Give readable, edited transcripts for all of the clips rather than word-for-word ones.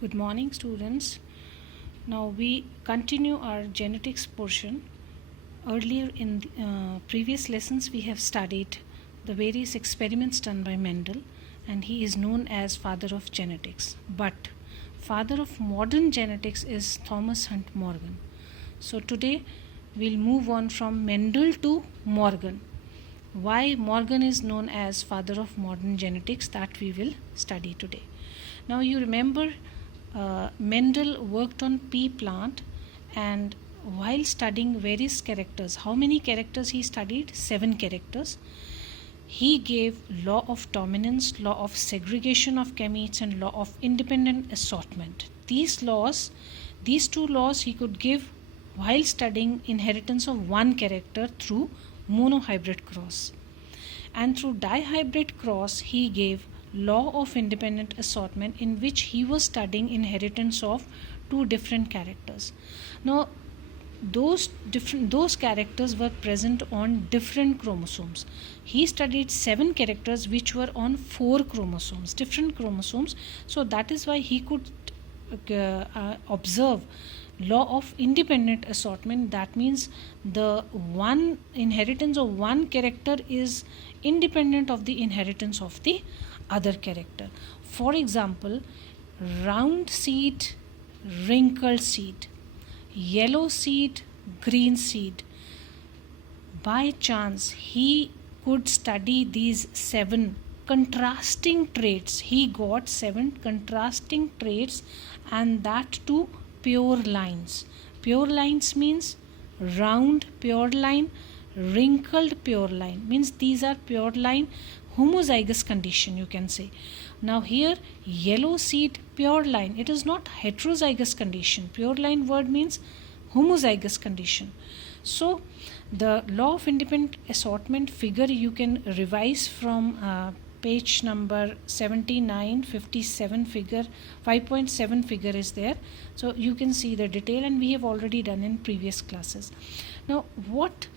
Good morning, students. Now we continue our genetics portion. Earlier in the previous lessons, we have studied the various experiments done by Mendel, and he is known as father of genetics. But father of modern genetics is Thomas Hunt Morgan. So today we'll move on from Mendel to Morgan. Why Morgan is known as father of modern genetics, that we will study today. Now you remember Mendel worked on pea plant, and while studying various characters, how many characters he studied? 7 characters. He gave law of dominance, law of segregation of gametes, and law of independent assortment. These two laws he could give while studying inheritance of one character through monohybrid cross. And through dihybrid cross he gave law of independent assortment, in which he was studying inheritance of two different characters. Now those characters were present on different chromosomes. He studied 7 characters which were on 4 chromosomes, different chromosomes. So that is why he could observe law of independent assortment. That means the one inheritance of one character is independent of the inheritance of the other character. For example, round seed, wrinkled seed, yellow seed, green seed. By chance he could study these 7 contrasting traits. He got 7 contrasting traits, and that too pure lines. Pure lines means round pure line, wrinkled pure line, means these are pure line homozygous condition, you can say. Now here yellow seed pure line, it is not heterozygous condition. Pure line word means homozygous condition. So the law of independent assortment figure you can revise from page number 79, 57 figure, 5.7 figure is there. So you can see the detail, and we have already done in previous classes. Now what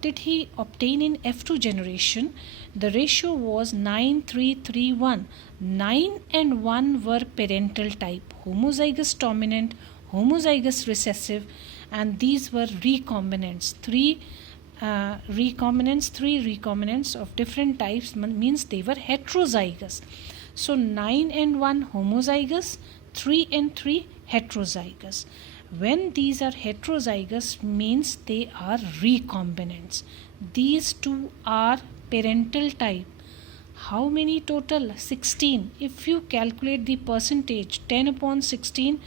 did he obtain in F2 generation? The ratio was 9:3:3:1. 9 and 1 were parental type, homozygous dominant, homozygous recessive, and these were recombinants. 3 recombinants of different types means they were heterozygous. So 9 and 1 homozygous, 3 and 3 heterozygous. When these are heterozygous means they are recombinants. These two are parental type. How many total? 16. If you calculate the percentage, 10 upon 16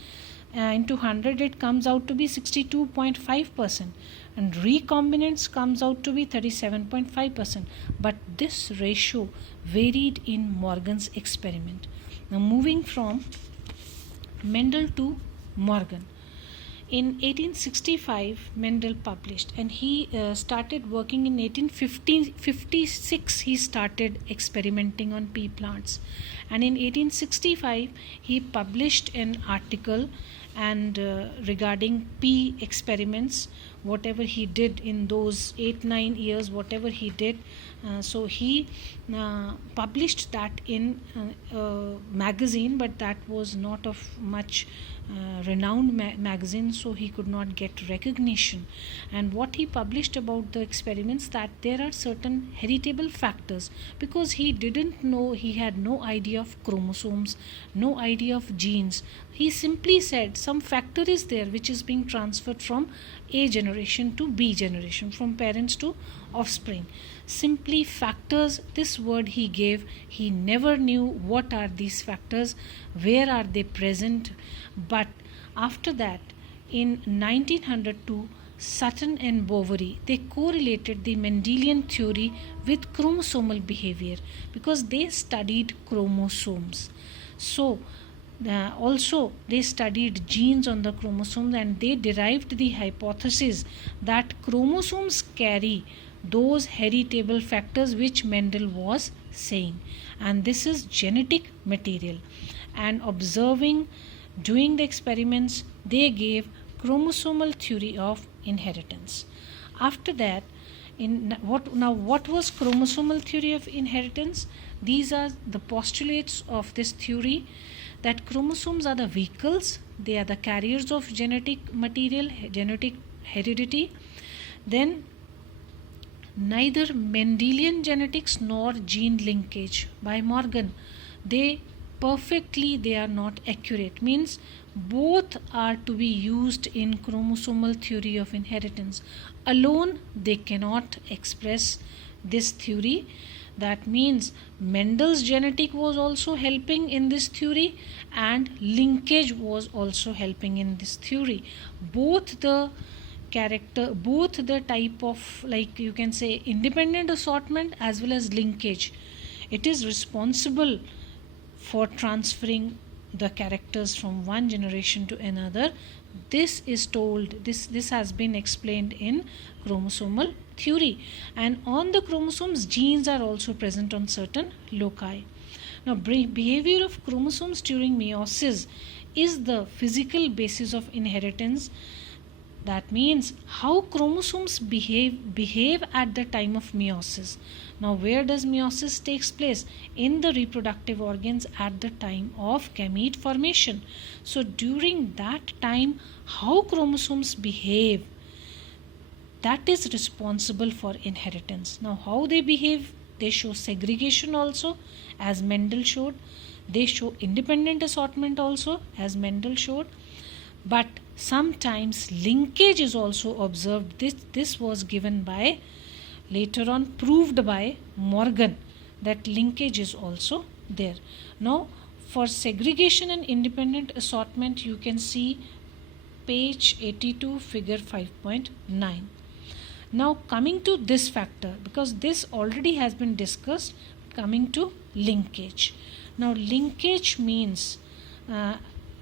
into 100, it comes out to be 62.5%, and recombinants comes out to be 37.5%. But this ratio varied in Morgan's experiment. Now moving from Mendel to Morgan. In 1865 Mendel published, and he started working in 1856. He started experimenting on pea plants, and in 1865 he published an article and regarding pea experiments, whatever he did in those 8-9 years, whatever he did. So he published that in a magazine, but that was not of much renowned magazine, so he could not get recognition. And what he published about the experiments, that there are certain heritable factors, because he didn't know, he had no idea of chromosomes, no idea of genes. He simply said some factor is there which is being transferred from A generation to B generation, from parents to offspring. Simply factors, this word he gave. He never knew what are these factors, where are they present. But after that, in 1902, Sutton and Boveri, they correlated the Mendelian theory with chromosomal behavior, because they studied chromosomes. So also they studied genes on the chromosomes, and they derived the hypothesis that chromosomes carry those heritable factors which Mendel was saying, and this is genetic material. And observing, doing the experiments, they gave chromosomal theory of inheritance. After that, what was chromosomal theory of inheritance? These are the postulates of this theory. that chromosomes are the vehicles, they are the carriers of genetic material, genetic heredity. Then neither Mendelian genetics nor gene linkage by Morgan, they are not accurate, means both are to be used in chromosomal theory of inheritance. Alone they cannot express this theory. That means Mendel's genetic was also helping in this theory and linkage was also helping in this theory. Both the type of, like you can say, independent assortment as well as linkage, it is responsible for transferring the characters from one generation to another. This has been explained in chromosomal theory. And on the chromosomes, genes are also present on certain loci. Now, behavior of chromosomes during meiosis is the physical basis of inheritance. That means how chromosomes behave at the time of meiosis. Now, where does meiosis takes place? In the reproductive organs at the time of gamete formation. So during that time, how chromosomes behave, that is responsible for inheritance. Now, how they behave? They show segregation also, as Mendel showed. They show independent assortment also, as Mendel showed. But sometimes linkage is also observed. This was given by, later on proved by Morgan, that linkage is also there. Now, for segregation and independent assortment, you can see page 82, figure 5.9. Now, coming to this factor, because this already has been discussed, coming to linkage. Now, linkage means,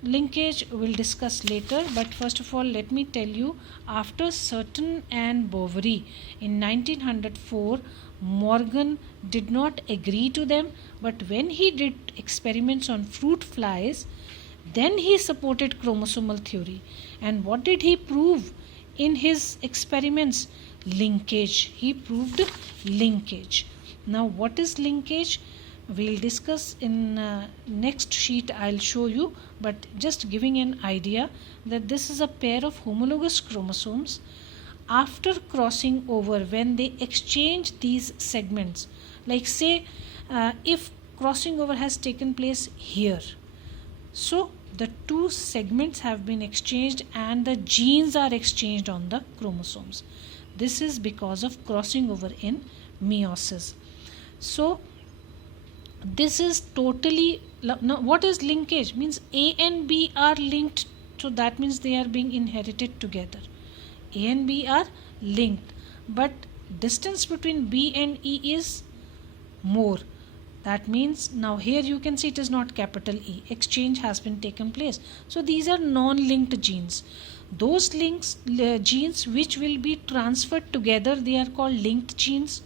linkage we'll discuss later, but first of all let me tell you, after Sutton and Boveri in 1904, Morgan did not agree to them, but when he did experiments on fruit flies, then he supported chromosomal theory. And what did he prove in his experiments? Linkage. He proved linkage. Now, what is linkage? We'll discuss in next sheet. I'll show you, but just giving an idea that this is a pair of homologous chromosomes. After crossing over, when they exchange these segments, like say if crossing over has taken place here, so the two segments have been exchanged and the genes are exchanged on the chromosomes. This is because of crossing over in meiosis. So this is totally, now what is linkage? Means A and B are linked, so that means they are being inherited together. A and B are linked, but distance between B and E is more. That means now here you can see it is not capital E. Exchange has been taken place. So these are non-linked genes. Those genes which will be transferred together, they are called linked genes.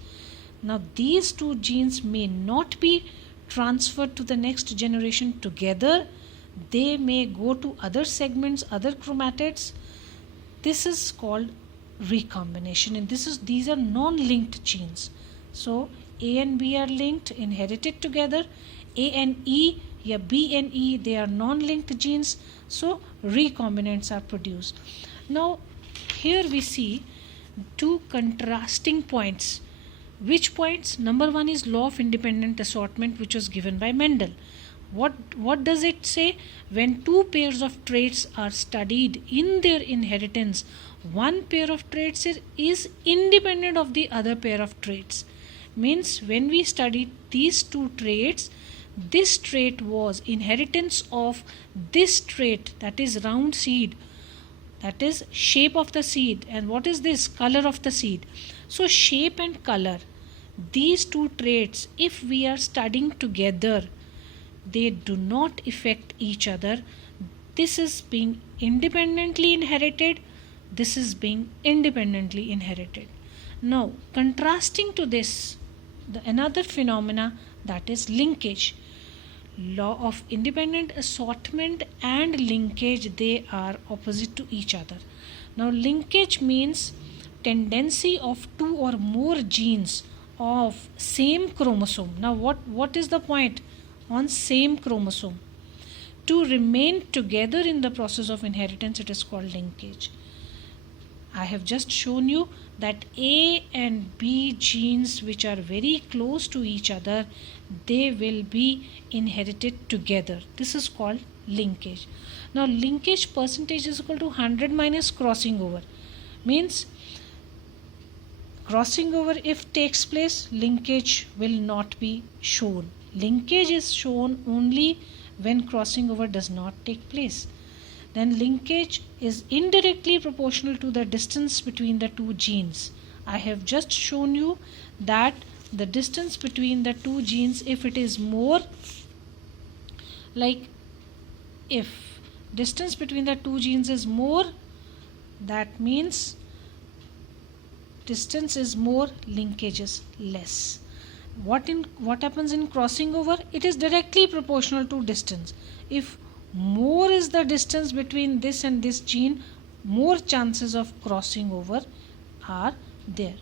Now these two genes may not be transferred to the next generation together. They may go to other segments, other chromatids. This is called recombination, and these are non-linked genes. So A and B are linked, inherited together. A and E, yeah, B and E, they are non-linked genes, so recombinants are produced. Now here we see two contrasting points. Which points? Number one is law of independent assortment, which was given by Mendel. What does it say? When two pairs of traits are studied in their inheritance, one pair of traits is independent of the other pair of traits. Means when we studied these two traits, this trait was inheritance of this trait, that is round seed, that is shape of the seed. And what is this? Color of the seed. So shape and color, these two traits, if we are studying together, they do not affect each other. This is being independently inherited, this is being independently inherited. Now contrasting to this, another phenomena, that is linkage. Law of independent assortment and linkage, they are opposite to each other. Now linkage means tendency of two or more genes of same chromosome. Now what is the point on same chromosome? to remain together in the process of inheritance, it is called linkage. I have just shown you that A and B genes which are very close to each other, they will be inherited together. This is called linkage. Now linkage percentage is equal to 100 minus crossing over. Means crossing over if takes place, linkage will not be shown. Linkage is shown only when crossing over does not take place. Then linkage is indirectly proportional to the distance between the two genes. I have just shown you that the distance between the two genes, if it is more, like if distance between the two genes is more, that means distance is more, linkage is less. What happens in crossing over? It is directly proportional to distance. If more is the distance between this and this gene, more chances of crossing over are there.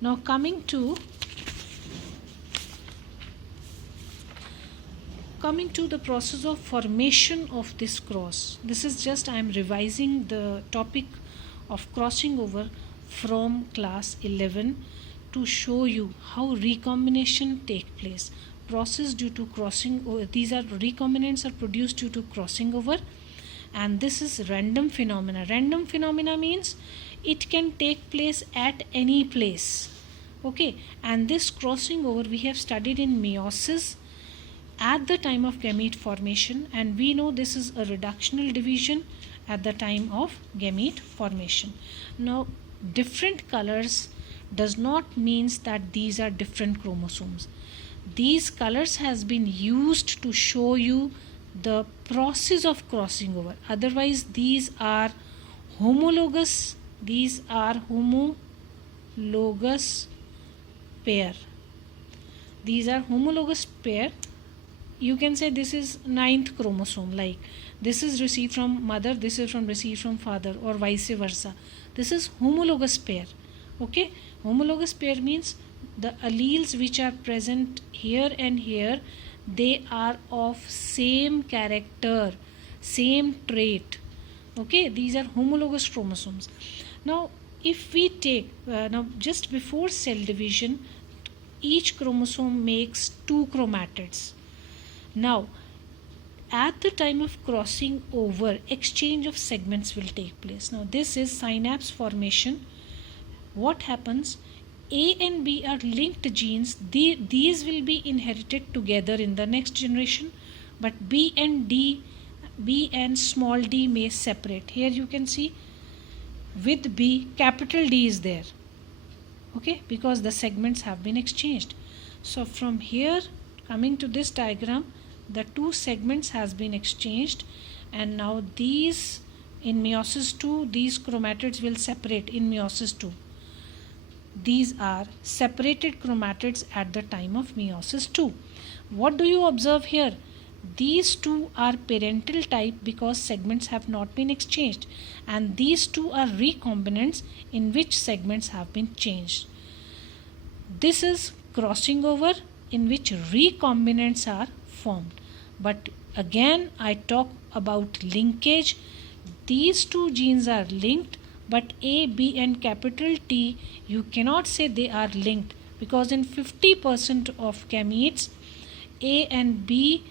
Now coming to the process of formation of this cross. This is just I am revising the topic of crossing over from class 11 to show you how recombination take place. Process due to crossing over, these are recombinants are produced due to crossing over, and this is random phenomena. Random phenomena means it can take place at any place. Okay, and this crossing over we have studied in meiosis at the time of gamete formation, and we know this is a reductional division at the time of gamete formation. Now different colors does not means that these are different chromosomes. These colors has been used to show you the process of crossing over. Otherwise these are homologous. These are homologous pair. These are homologous pair. You can say this is 9th chromosome, like this is received from mother, this is received from father, or vice versa. This is homologous pair. Okay, homologous pair means the alleles which are present here and here, they are of same character, same trait. Okay, these are homologous chromosomes. Now if we take now just before cell division, each chromosome makes 2 chromatids. Now at the time of crossing over, exchange of segments will take place. Now this is synapse formation. What happens? A and B are linked genes. These will be inherited together in the next generation, but B and small d may separate. Here you can see with B, capital D is there. Okay, because the segments have been exchanged. So from here coming to this diagram, the 2 segments has been exchanged, and now these in meiosis 2, these chromatids will separate in meiosis 2. These are separated chromatids at the time of meiosis 2. What do you observe here? These 2 are parental type because segments have not been exchanged, and these 2 are recombinants in which segments have been changed. This is crossing over in which recombinants are formed. But again I talk about linkage. These 2 genes are linked, but A, B and capital T, you cannot say they are linked, because in 50% of gametes A and B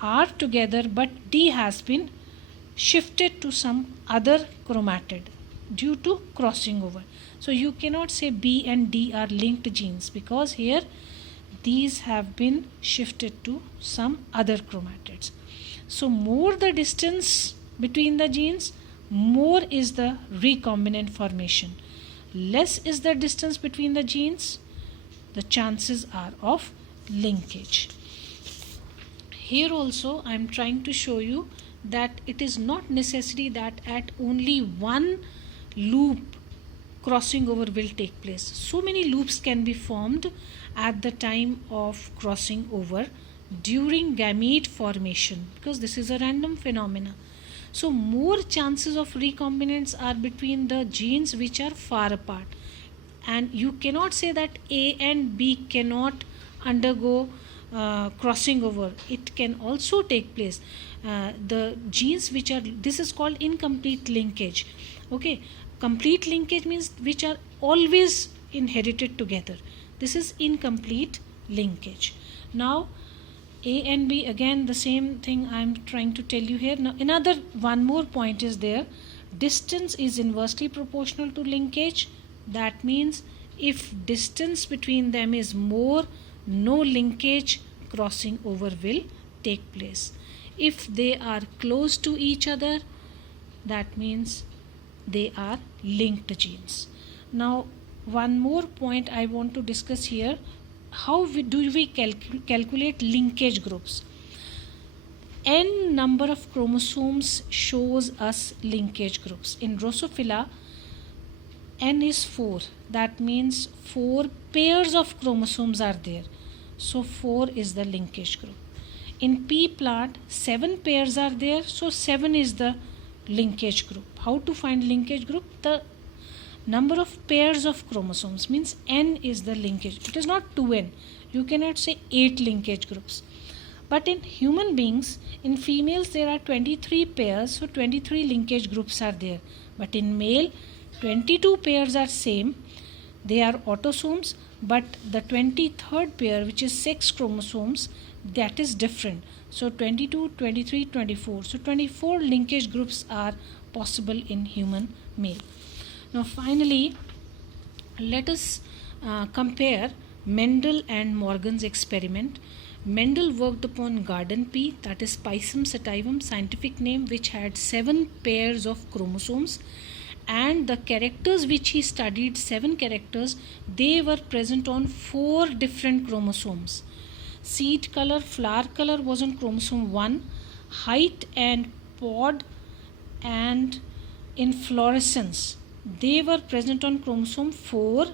are together, but D has been shifted to some other chromatid due to crossing over. So you cannot say B and D are linked genes, because here these have been shifted to some other chromatids. So more the distance between the genes, more is the recombinant formation. Less is the distance between the genes, the chances are of linkage. Here also I am trying to show you that it is not necessary that at only one loop crossing over will take place. So many loops can be formed at the time of crossing over during gamete formation, because this is a random phenomena. So more chances of recombinants are between the genes which are far apart, and you cannot say that A and B cannot undergo crossing over, it can also take place. The genes which are, this is called incomplete linkage. Okay, complete linkage means which are always inherited together. This is incomplete linkage. Now A and B, again the same thing I am trying to tell you here. Now another one more point is there. Distance is inversely proportional to linkage. That means if distance between them is more, no linkage crossing over will take place. If they are close to each other, that means they are linked genes. Now one more point I want to discuss here. How do we calculate linkage groups? N number of chromosomes shows us linkage groups. In Drosophila, N is 4. That means 4 pairs of chromosomes are there. So 4 is the linkage group. In pea plant, 7 pairs are there. So 7 is the linkage group. How to find linkage group? The number of pairs of chromosomes means N is the linkage. It is not 2N. You cannot say 8 linkage groups. But in human beings, in females there are 23 pairs, so 23 linkage groups are there. But in male, 22 pairs are same. They are autosomes, but the 23rd pair, which is sex chromosomes, that is different. So 22, 23, 24. So 24 linkage groups are possible in human male. Now finally, let us compare Mendel and Morgan's experiment. Mendel worked upon garden pea, that is Pisum sativum, scientific name, which had 7 pairs of chromosomes, and the characters which he studied, 7 characters, they were present on 4 different chromosomes. Seed color, flower color was on chromosome 1, height and pod and inflorescence, they were present on chromosome 4,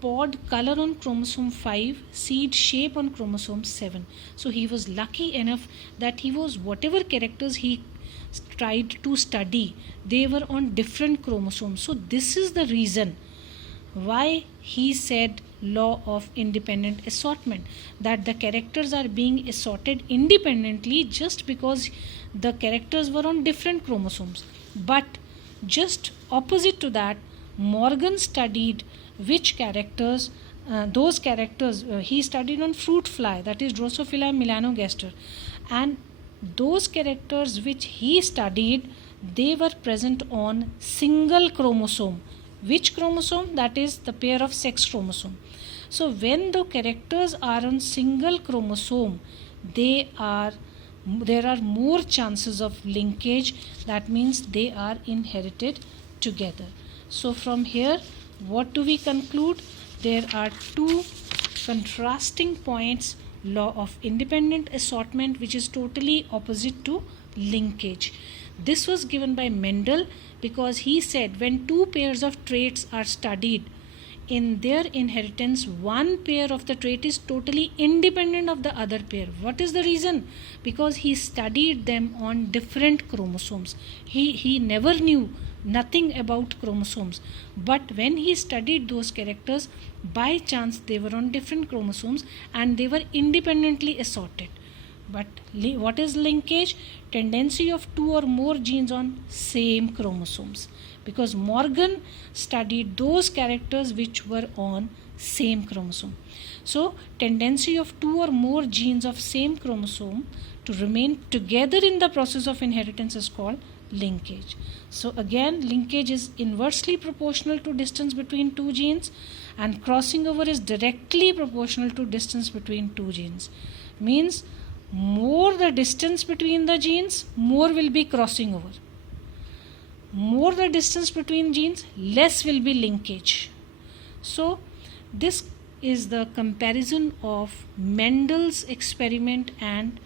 pod color on chromosome 5, seed shape on chromosome 7. So he was lucky enough that he was, whatever characters he tried to study, they were on different chromosomes. So this is the reason why he said law of independent assortment, that the characters are being assorted independently just because the characters were on different chromosomes. But just opposite to that, Morgan studied which characters, those characters he studied on fruit fly, that is Drosophila melanogaster, and those characters which he studied, they were present on single chromosome. Which chromosome? That is the pair of sex chromosome. So when the characters are on single chromosome, there are more chances of linkage. That means they are inherited together. So from here, what do we conclude? There are 2 contrasting points. Law of independent assortment, which is totally opposite to linkage. This was given by Mendel because he said when 2 pairs of traits are studied, in their inheritance, 1 pair of the trait is totally independent of the other pair. What is the reason? Because he studied them on different chromosomes. He never knew nothing about chromosomes, but when he studied those characters, by chance they were on different chromosomes and they were independently assorted. But what is linkage? Tendency of 2 or more genes on same chromosomes, because Morgan studied those characters which were on same chromosome. So tendency of 2 or more genes of same chromosome to remain together in the process of inheritance is called linkage. So again, linkage is inversely proportional to distance between 2 genes, and crossing over is directly proportional to distance between 2 genes. Means more the distance between the genes, more will be crossing over. More the distance between genes, less will be linkage. So this is the comparison of Mendel's experiment and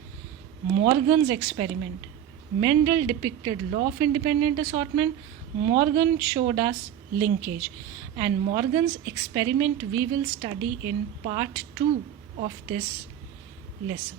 Morgan's experiment. Mendel depicted law of independent assortment, Morgan showed us linkage, and Morgan's experiment we will study in part 2 of this lesson.